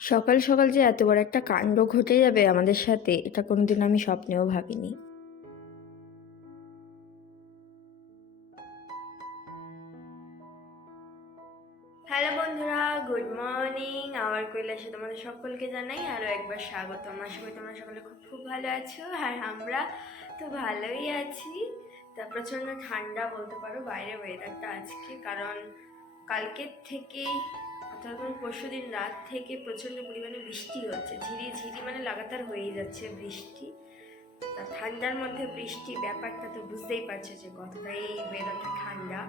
সকাল সকাল যে এত বড় একটা কাণ্ড ঘটে যাবে আমাদের সাথে, এটা কোনোদিন আমি স্বপ্নেও ভাবিনি। হ্যালো বন্ধুরা, গুড মর্নিং। আমার কৈলাসে তোমাদের সকলকে জানাই আরও একবার স্বাগত। আমার সবাই তোমরা সকলে খুব খুব ভালো আছো, আর আমরা তো ভালোই আছি। তা প্রচণ্ড ঠান্ডা বলতে পারো বাইরে ওয়েদারটা আজকে, কারণ কালকের থেকেই অর্থাৎ পরশু দিন রাত থেকে প্রচণ্ড পরিমাণে বৃষ্টি হচ্ছে, ঝিরি ঝিরি মানে লাগাতার হয়েই যাচ্ছে বৃষ্টি। তা ঠান্ডার মধ্যে বৃষ্টি ব্যাপারটা তো বুঝতেই পারছো যে কতটা এই ওয়েদারটা ঠান্ডা।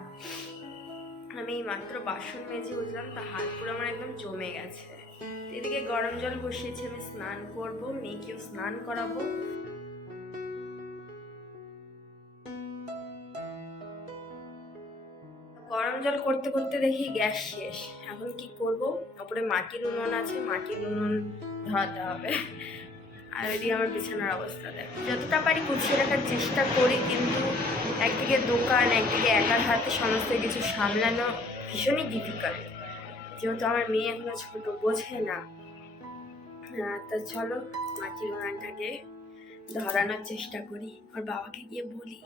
আমি মাত্র বাসন মেজে উঠলাম, তা হাত পুরো আমার একদম জমে গেছে। এদিকে গরম জল বসিয়েছি, আমি স্নান করবো, মেয়েকেও স্নান করাবো। গরম জল করতে করতে দেখি গ্যাস শেষ। এখন কি করব? ওপরে মাটির উনুন আছে, মাটির উনুন ধরাতে হবে। আর ওইদিকে আমার বিছানার অবস্থা দেখ, যতটা পারি গুছিয়ে রাখার চেষ্টা করি, কিন্তু একদিকে দোকান, একদিকে একার হাতে সমস্ত কিছু সামলানো ভীষণই ডিফিকাল্ট, যেহেতু আমার মেয়ে এখনো ছোট, বোঝে না। তা চলো মাটির উনানটাকে ধরানোর চেষ্টা করি, ওর বাবাকে গিয়ে বলি।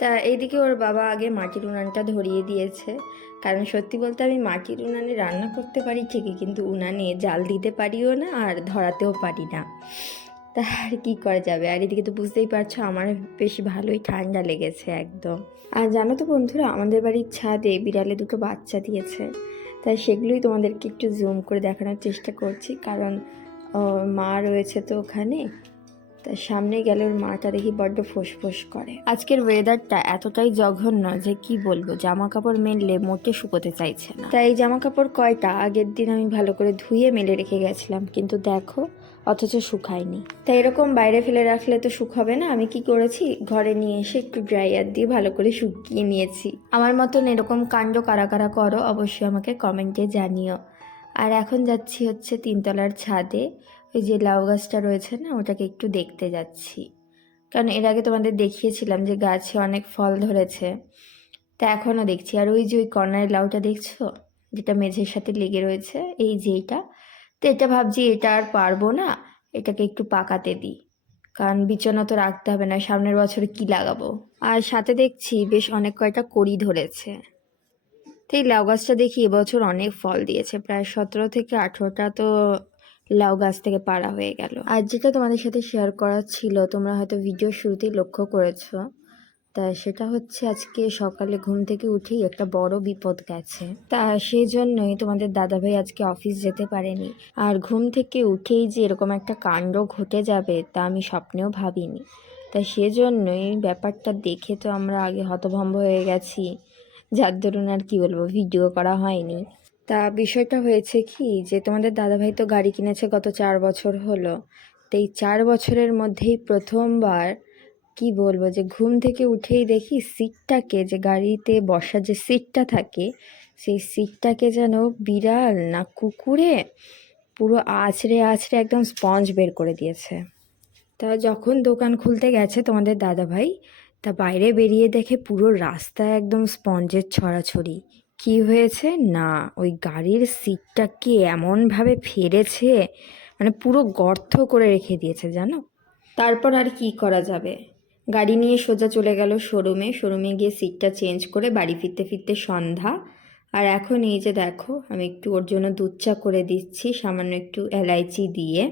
তা এইদিকে ওর বাবা আগে মাটির উনানটা ধরিয়ে দিয়েছে, কারণ সত্যি বলতে আমি মাটির উনানে রান্না করতে পারি ঠিকই, কিন্তু উনানে জাল দিতে পারিও না আর ধরাতেও পারি না। তা আর কী করা যাবে। আর এদিকে তো বুঝতেই পারছো আমার বেশ ভালোই ঠান্ডা লেগেছে একদম। আর জানো তো বন্ধুরা, আমাদের বাড়ির ছাদে বিড়ালে দুটো বাচ্চা দিয়েছে, তাই সেগুলোই তোমাদেরকে একটু জুম করে দেখানোর চেষ্টা করছি, কারণ মা রয়েছে তো ওখানে। তার সামনে গেলে ওর মাটা দেখি বড্ড ফোঁস করে। আজকের ওয়েদারটা এতটাই জঘন্য যে কি বলবো, জামা কাপড় মেললে মোটে শুকোতে চাইছে না। তাই এই জামা কাপড় কয়টা আগের দিন আমি ভালো করে ধুয়ে মেলে রেখে গেছিলাম, কিন্তু দেখো অথচ শুকায়নি। তাই এরকম বাইরে ফেলে রাখলে তো শুকাবে না। আমি কি করেছি, ঘরে নিয়ে এসে একটু ড্রায়ার দিয়ে ভালো করে শুকিয়ে নিয়েছি। আমার মতন এরকম কাণ্ড কারা কারা করো অবশ্যই আমাকে কমেন্টে জানিও। আর এখন যাচ্ছি হচ্ছে তিনতলার ছাদে, ওই যে লাউ গাছটা রয়েছে না, ওটাকে একটু দেখতে যাচ্ছি। কারণ এর আগে তোমাদের দেখিয়েছিলাম যে গাছে অনেক ফল ধরেছে, তা এখনও দেখছি। আর ওই যে ওই কর্নারের লাউটা দেখছো, যেটা মেঝের সাথে লেগে রয়েছে, এই যে এটা, তো এটা ভাবছি এটা আর পারবো না, এটাকে একটু পাকাতে দিই, কারণ বিছানা তো রাখতে হবে না, সামনের বছরে কি লাগাবো। আর সাথে দেখছি বেশ অনেক কয়টা কড়ি ধরেছে। তো এই লাউ গাছটা দেখি এবছর অনেক ফল দিয়েছে, প্রায় 17 থেকে 18টা তো লাউ গাছ থেকে পাড়া হয়ে গেল। আর যেটা তোমাদের সাথে শেয়ার করার ছিল, তোমরা হয়তো ভিডিও শুরুতেই লক্ষ্য করেছো, তা সেটা হচ্ছে আজকে সকালে ঘুম থেকে উঠেই একটা বড় বিপদ গেছে। তা সেই জন্যই তোমাদের দাদাভাই আজকে অফিস যেতে পারেনি। আর ঘুম থেকে উঠেই যে এরকম একটা কাণ্ড ঘটে যাবে তা আমি স্বপ্নেও ভাবিনি। তা সেজন্যই ব্যাপারটা দেখে তো আমরা আগে হতভম্ব হয়ে গেছি, যার দরুন আর কি বলবো, ভিডিও করা হয়নি। তা বিষয়টা হয়েছে কি, যে তোমাদের দাদাভাই তো গাড়ি কিনেছে গত 4 বছর হলো। তো এই 4 বছরের মধ্যেই প্রথমবার কি বলবো, যে ঘুম থেকে উঠেই দেখি সিটটাকে, যে গাড়িতে বসার যে সিটটা থাকে, সেই সিটটাকে যেন বিড়াল না কুকুরে পুরো আঁচড়ে আঁচড়ে একদম স্পঞ্জ বের করে দিয়েছে। তা যখন দোকান খুলতে গেছে তোমাদের দাদাভাই, তা বাইরে বেরিয়ে দেখে পুরো রাস্তায় একদম স্পঞ্জের ছড়াছড়ি। কি হয়েছে না, ওই গাড়ির সিটটাকে এমনভাবে ফেরেছে, মানে পুরো গর্ত করে রেখে দিয়েছে জানো। তারপর আর কি করা যাবে, গাড়ি নিয়ে সোজা চলে গেল শোরুমে গিয়ে সিটটা চেঞ্জ করে বাড়ি ফিরতে ফিরতে সন্ধ্যা। আর এখন এই যে দেখো, আমি একটু ওর জন্য দুধ চা করে দিচ্ছি সামান্য একটু এলাইচি দিয়ে।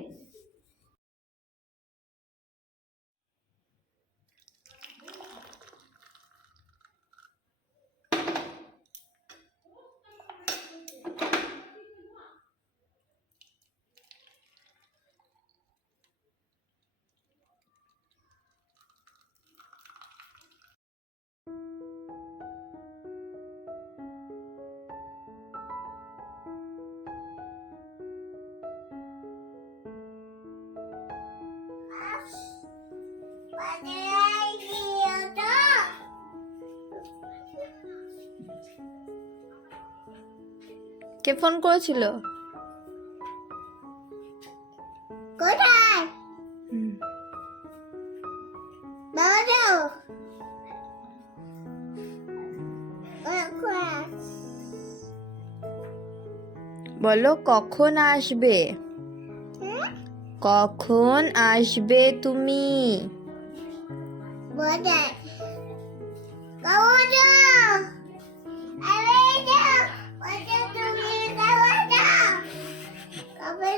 কে ফোন করেছিল? কোথায় বাবা যাও বলো কখন আসবে? কখন আসবে তুমি? বোঝাই কাবো যাও আরে যাও ওটা তুমি কাবো যাও কবে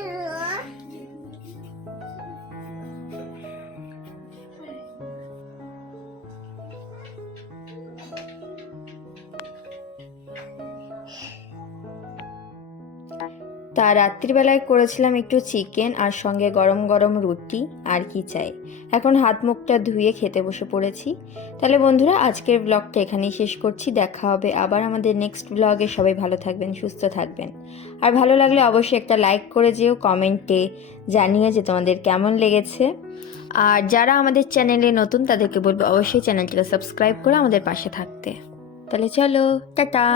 তা রাত্রিবেলায় করেছিলাম একটু চিকেন আর সঙ্গে গরম গরম রুটি, আর কি চাই। এখন হাত মুখটা ধুয়ে খেতে বসে পড়েছি। তাহলে বন্ধুরা, আজকের ব্লগটা এখানেই শেষ করছি। দেখা হবে আবার আমাদের নেক্সট ব্লগে। সবাই ভালো থাকবেন, সুস্থ থাকবেন। আর ভালো লাগলে অবশ্যই একটা লাইক করে যেও, কমেন্টে জানিয়ে যে তোমাদের কেমন লেগেছে। আর যারা আমাদের চ্যানেলে নতুন তাদেরকে বলবো অবশ্যই চ্যানেলটিকে সাবস্ক্রাইব করে আমাদের পাশে থাকতে। তাহলে চলো, টাটা।